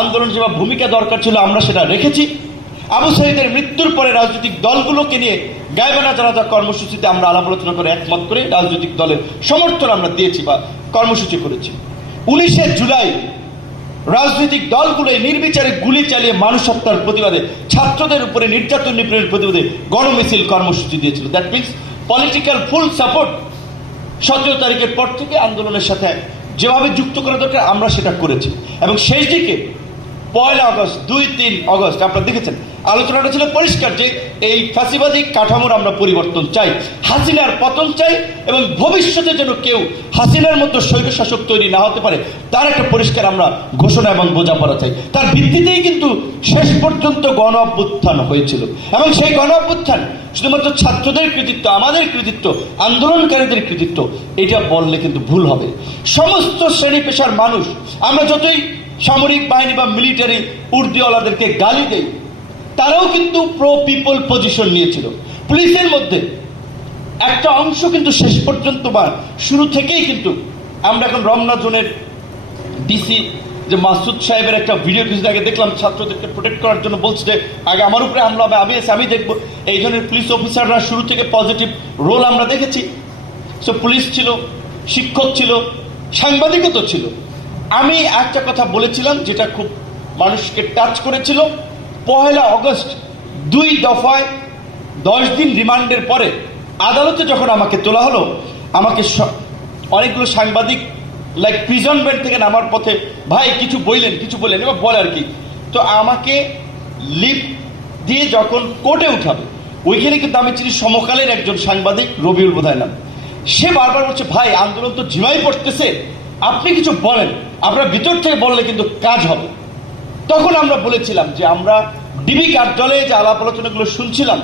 আন্দোলন যেভাবে ভূমিকা দরকার ছিল, আমরা সেটা রেখেছি। আবু সাইদের মৃত্যুর পরে রাজনৈতিক দলগুলোকে নিয়ে গায়বানা জানাজা কর্মসূচিতে আমরা আলাপ আলোচনা করে একমত করে রাজনৈতিক দলের সমর্থন আমরা দিয়েছি বা কর্মসূচি করেছি। উনিশে জুলাই রাজনৈতিক দলগুলো নির্বিচারে গুলি চালিয়ে মানুষ হত্যার প্রতিবাদে, ছাত্রদের উপরে নির্যাতন নিপীড়নের প্রতিবাদে গণমিছিল কর্মসূচি দিয়েছিল। That means political full support সতেরো তারিখের পর থেকে আন্দোলনের সাথে যেভাবে যুক্ত করা দরকার, আমরা সেটা করেছি। এবং শেষ দিকে পয়লা আগস্ট, দুই তিন আগস্ট, আপনারা দেখেছেন। আলোচনাটা ছিল পরিষ্কার যে এই ফাঁসিবাদী কাঠামোর আমরা পরিবর্তন চাই, হাসিনার পতন চাই এবং ভবিষ্যতে যেন কেউ হাসিনার মতো স্বৈরশাসক তৈরি না হতে পারে, তার একটা পরিষ্কার আমরা ঘোষণা এবং বোঝাপড়া চাই। তার ভিত্তিতেই কিন্তু শেষ পর্যন্ত গণ অভ্যুত্থান হয়েছিল। এবং সেই গণ অভ্যুত্থান শুধুমাত্র ছাত্রদের কৃতিত্ব, আমাদের কৃতিত্ব, আন্দোলনকারীদের কৃতিত্ব, এটা বললে কিন্তু ভুল হবে। সমস্ত শ্রেণি পেশার মানুষ, আমরা যতই সামরিক বাহিনী বা মিলিটারি উর্দিওয়ালাদেরকে গালি দেই তারাও কিন্তু প্রো পিপল পজিশন নিয়েছিল। পুলিশের মধ্যে একটা অংশ কিন্তু শেষ পর্যন্ত বা শুরু থেকেই কিন্তু আমরা এখন রমনা জোনের ডিসি যে মাসুদ সাহেবের একটা ভিডিও কিছুদিন আগে দেখলাম, ছাত্রদেরকে প্রোটেক্ট করার জন্য বলছে যে, আগে আমার উপরে হামলা হবে, আমি এসে আমি দেখব। এই ধরনের পুলিশ অফিসাররা শুরু থেকে পজিটিভ রোল আমরা দেখেছি। সো পুলিশ ছিল, শিক্ষক ছিল, সাংবাদিকও তো ছিল। আমি একটা কথা বলেছিলাম যেটা খুব মানুষকে টাচ করেছিল। পহেলা অগস্ট দুই দফায় দশ দিন রিমান্ডের পরে আদালতে যখন আমাকে তোলা হলো, আমাকে অনেকগুলো সাংবাদিক লাইক প্রিজন বেড থেকে নামার পথে, ভাই, কিছু বললেন কিছু বললেন, এবার বলে আর কি। তো আমাকে লিপ দিয়ে যখন কোর্টে উঠাবে, ওইখানে কিন্তু আমি চিনি সমকালের একজন সাংবাদিক, রবিউল বোধায় নাম। সে বারবার বলছে, ভাই, আন্দোলন তো ঝিমাই পড়তেছে। আপনি কিছু বলেন। আপনার ভিতর থেকে বললে কিন্তু কাজ হবে। তখন আমরা বলেছিলাম যে আমরা ডিবি কার্যালয়ে যে আলাপ আলোচনাগুলো শুনছিলাম,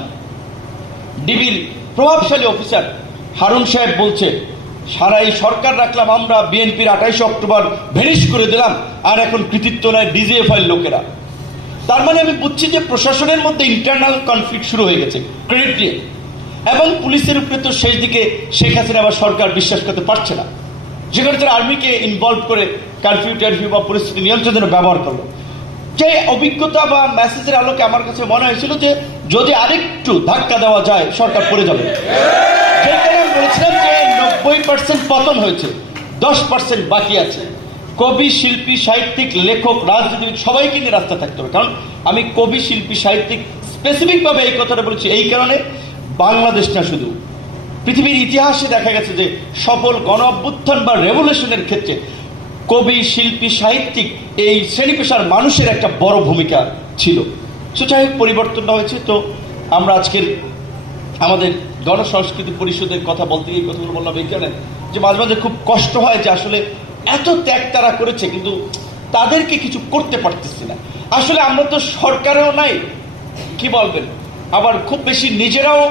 ডিবির প্রভাবশালী অফিসার হারুন সাহেব বলছে সারা এই সরকার রাখলাম আমরা, বিএনপির আঠাইশে অক্টোবর ভেনিশ করে দিলাম, আর এখন কৃতিত্ব নেয় ডিজিএফআই লোকেরা। তার মানে আমি বুঝছি যে প্রশাসনের মধ্যে ইন্টারনাল কনফ্লিক্ট শুরু হয়ে গেছে ক্রেডিট দিয়ে এবং পুলিশের উপরে তো শেষ দিকে শেখ হাসিনা বা সরকার বিশ্বাস করতে পারছে না। যেখানে তারা আর্মিকে ইনভলভ করে কারফিউ টারফিউ বা পরিস্থিতি নিয়ন্ত্রণের জন্য ব্যবহার করল। যে অভিজ্ঞতা বা মেসেজের আলোকে আমার কাছে মনে হয়েছিল যে, যদি আরেকটু ধাক্কা দেওয়া যায়, সরকার পড়ে যাবে। যে কারণে যে নব্বই পার্সেন্ট পতন হয়েছে, দশ পার্সেন্ট বাকি আছে। কবি, শিল্পী, সাহিত্যিক, লেখক, রাজনীতিবিদ, সবাইকে নিয়ে রাস্তা থাকতে হবে। কারণ আমি কবি, শিল্পী, সাহিত্যিক স্পেসিফিকভাবে এই কথাটা বলেছি এই কারণে বাংলাদেশ না শুধু। পৃথিবীর ইতিহাসে দেখা গেছে যে সফল গণ অভ্যুত্থান বা রেভলিউশনের ক্ষেত্রে কবি, শিল্পী, সাহিত্যিক, এই শ্রেণি পেশার মানুষের একটা বড় ভূমিকা ছিল। সেটাই পরিবর্তনটা হয়েছে। তো আমরা আজকের আমাদের গণসংস্কৃতি পরিষদের কথা বলতে গিয়ে কথাগুলো বললাম এই কারণে যে মাঝে মাঝে খুব কষ্ট হয় যে আসলে এত ত্যাগ তারা করেছে, কিন্তু তাদেরকে কিছু করতে পারতেছি না। আসলে আমরা তো সরকারেও নাই, কি বলবেন? আবার খুব বেশি নিজেরাও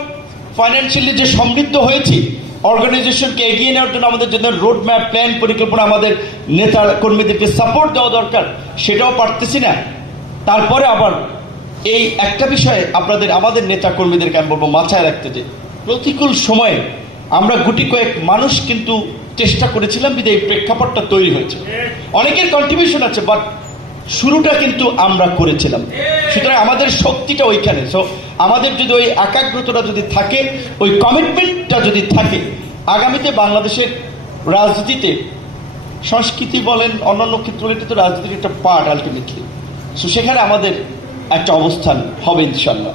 ফাইন্যান্সিয়ালি যে সমৃদ্ধ হয়েছি অর্গানাইজেশনকে এগিয়ে নেওয়ার জন্য আমাদের জন্য রোড ম্যাপ প্ল্যান পরিকল্পনা আমাদের নেতা কর্মীদেরকে সাপোর্ট দেওয়া দরকার, সেটাও পারতেছি না। তারপরে আবার এই একটা বিষয়ে আপনাদের, আমাদের নেতা কর্মীদেরকে আমি বলব মাথায় রাখতে যে প্রতিকূল সময়ে আমরা গুটি কয়েক মানুষ কিন্তু চেষ্টা করেছিলাম বিধে এই প্রেক্ষাপটটা তৈরি হয়েছে। অনেকের কন্ট্রিবিউশন আছে বাট শুরুটা কিন্তু আমরা করেছিলাম। সুতরাং আমাদের শক্তিটা ওইখানে। সো আমাদের যদি ওই একাগ্রতাটা যদি থাকে, ওই কমিটমেন্টটা যদি থাকে, আগামীতে বাংলাদেশের রাজনীতিতে, সংস্কৃতি বলেন, অন্যান্য ক্ষেত্র এটা তো রাজনীতির একটা পার্ট আলটিমেটলি সো সেখানে আমাদের একটা অবস্থান হবে ইনশাল্লাহ